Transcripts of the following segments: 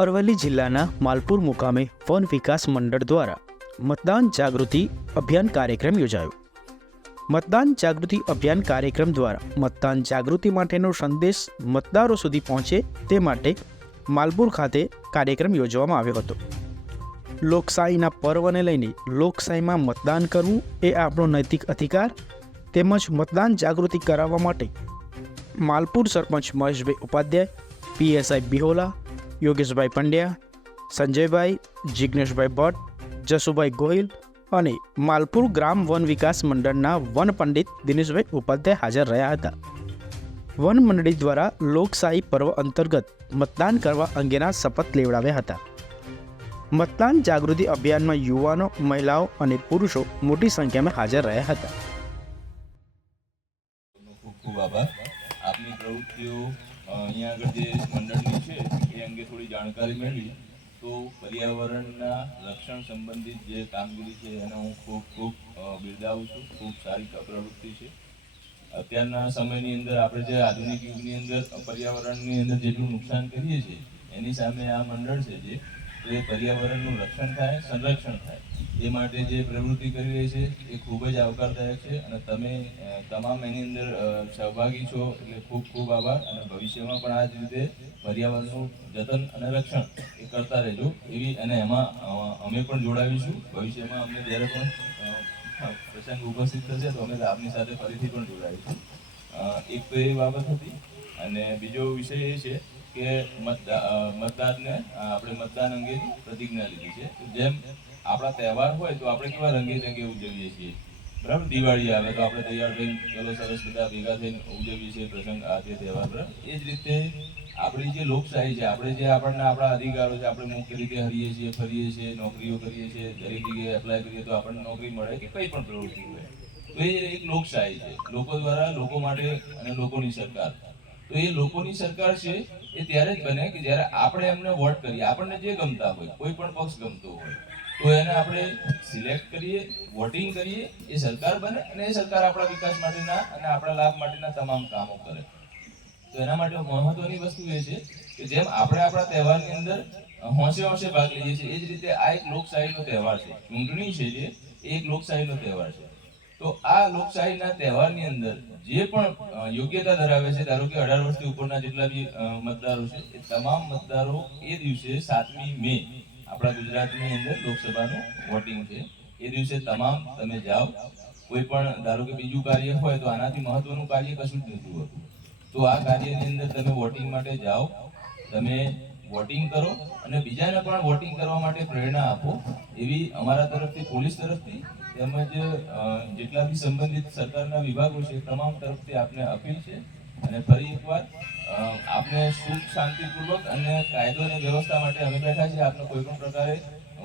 અરવલ્લી જિલ્લાના માલપુર મુકામે વન વિકાસ મંડળ દ્વારા મતદાન જાગૃતિ અભિયાન કાર્યક્રમ યોજાયો. મતદાન જાગૃતિ અભિયાન કાર્યક્રમ દ્વારા મતદાન જાગૃતિ માટેનો સંદેશ મતદારો સુધી પહોંચે તે માટે માલપુર ખાતે કાર્યક્રમ યોજવામાં આવ્યો હતો. લોકશાહીના પર્વને લઈને લોકશાહીમાં મતદાન કરવું એ આપણો નૈતિક અધિકાર તેમજ મતદાન જાગૃતિ કરાવવા માટે માલપુર સરપંચ મહેશભાઈ ઉપાધ્યાય, પીએસઆઈ બિહોલા યોગેશભાઈ પંડ્યા, સંજયભાઈ જિજ્ઞેશભાઈ ભટ્ટ, જસુભાઈ ગોહિલ અને માલપુર ગ્રામ વન વિકાસ મંડળના વન પંડિત દિનેશભાઈ ઉપાધ્યાય હાજર રહ્યા હતા. વન મંડળી દ્વારા લોકશાહી પર્વ અંતર્ગત મતદાન કરવા અંગેના શપથ લેવડાવ્યા હતા. મતદાન જાગૃતિ અભિયાનમાં યુવાનો, મહિલાઓ અને પુરુષો મોટી સંખ્યામાં હાજર રહ્યા હતા. ખૂબ ખૂબ આભાર. આપની પ્રવૃત્તિઓ અહીંયા આગળ જે મંડળની છે, એ અંગે થોડી જાણકારી મેળવી. તો પર્યાવરણના રક્ષણ સંબંધિત જે કામગીરી છે, એને હું ખૂબ ખૂબ બિરદાવું છું. ખૂબ સારી પ્રવૃત્તિ છે. અત્યારના સમયની અંદર આપણે જે આધુનિક યુગની અંદર પર્યાવરણની અંદર જેટલું નુકસાન કરીએ છીએ, એની સામે આ મંડળ છે જે એ પર્યાવરણનું રક્ષણ થાય, સંરક્ષણ થાય. એ માટે જે પ્રવૃત્તિ કરી રહી છે, એ ખૂબ જ આવકારદાયક છે અને તમે તમામ એની અંદર સહભાગી છો એટલે ખૂબ ખૂબ આભાર અને ભવિષ્યમાં પણ આ જ રીતે પર્યાવરણનું જતન અને રક્ષણ એ કરતા રહેજો. એવી અને એમાં અમે પણ જોડાવીશું. ભવિષ્યમાં અમને જ્યારે પણ પ્રસંગ ઉપસ્થિત થશે તો અમે આપની સાથે ફરીથી પણ જોડાઈશું એક તો એ બાબત હતી અને બીજો વિષય એ છે કે મતદા- અ, મતદાનને અ, આપણે મતદાન અંગેની પ્રતિજ્ઞા લીધી છે. જેમ આપણા તહેવાર હોય તો આપણે કેવા રંગે રંગે ઉજવીએ છીએ? બરાબર? દિવાળી આવે તો આપણે તૈયાર થઈને ચલો સરસ બધા ભેગા થઈને ઉજવીએ છીએ પ્રસંગ આ તે તહેવાર બરાબર? એ જ રીતે આપણી જે લોકશાહી છે આપણે જે આપણને આપણા અધિકારો છે આપણે મુખ્ય રીતે હરીએ છીએ ફરીએ છીએ નોકરીઓ કરીએ છીએ દરેક જગ્યાએ એપ્લાય કરીએ તો આપણને નોકરી મળે કે કઈ પણ પ્રવૃત્તિ હોય. તો એ એક લોકશાહી છે. લોકો દ્વારા લોકો માટે અને લોકોની સરકાર. તો એ લોકોની સરકાર છે, એ ત્યારે જ બને કે જ્યારે આપણે એમને વોટ કરીએ, આપણને જે ગમતા હોય, કોઈ પણ પક્ષ ગમતો હોય, તો એને આપણે સિલેક્ટ કરીએ, વોટિંગ કરીએ, એ સરકાર બને અને એ સરકાર આપણા વિકાસ માટેના અને આપણા લાભ માટેના તમામ કામો કરે. તો એના માટે મહત્વની વસ્તુ એ છે કે જેમ આપણે આપણા તહેવારની અંદર હોંશે હોંશે ભાગ લઈએ છીએ, એ જ રીતે આ એક લોકશાહીનો તહેવાર છે. ચૂંટણી છે જે એક લોકશાહીનો તહેવાર છે. તો આ લોકશાહીના તહેવારની અંદર જે પણ યોગ્યતા ધરાવે છે, ધારો કે અઢાર વર્ષથી ઉપરના જેટલા બી મતદારો છે, એ તમામ મતદારો એ દિવસે સાતમી મે આપણા ગુજરાતની અંદર લોકસભાનું વોટિંગ છે. એ દિવસે તમામ તમે જાઓ, કોઈ પણ ધારો કે બીજું કાર્ય હોય તો આનાથી મહત્વનું કાર્ય કશું જ નથી હોતું. તો આ કાર્યની અંદર તમે વોટિંગ માટે જાઓ, તમે વોટિંગ કરો અને બીજાને પણ વોટિંગ કરવા માટે પ્રેરણા આપો એવી અમારા તરફથી, પોલીસ તરફથી તેમજ જેટલા બી સંબંધિત સરકારના વિભાગો છે તમામ તરફથી આપને અપીલ છે. અને ફરી એકવાર આપને સુખ શાંતિપૂર્વક અને કાયદો અને વ્યવસ્થા માટે અમે બેઠા છીએ. આપનો કોઈ પણ પ્રકારે,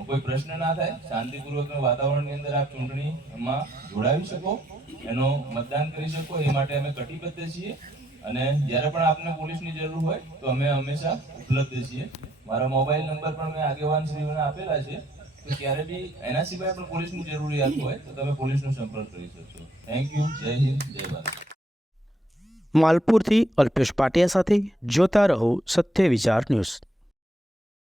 કોઈ પ્રશ્ન ના થાય, શાંતિપૂર્વકના વાતાવરણની અંદર આપ ચૂંટણીમાં જોડાવી શકો, એનો મતદાન કરી શકો. એ માટે અમે કટિબદ્ધ છીએ. અને જ્યારે પણ આપને પોલીસની જરૂર હોય, તો અમે હંમેશા ઉપલબ્ધ છીએ. મારા મોબાઈલ નંબર પણ મેં આગેવાન શ્રીઓને આપેલા છે. તો ક્યારે બી એના સિવાય પણ પોલીસની જરૂરિયાત હોય તો તમે પોલીસનો સંપર્ક કરી શકશો. થેન્ક યુ જય હિન્દ, જય ભારત. માલપુરથી અલ્પેશ પાટિયા સાથે જોતા રહો સત્ય વિચાર ન્યૂઝ.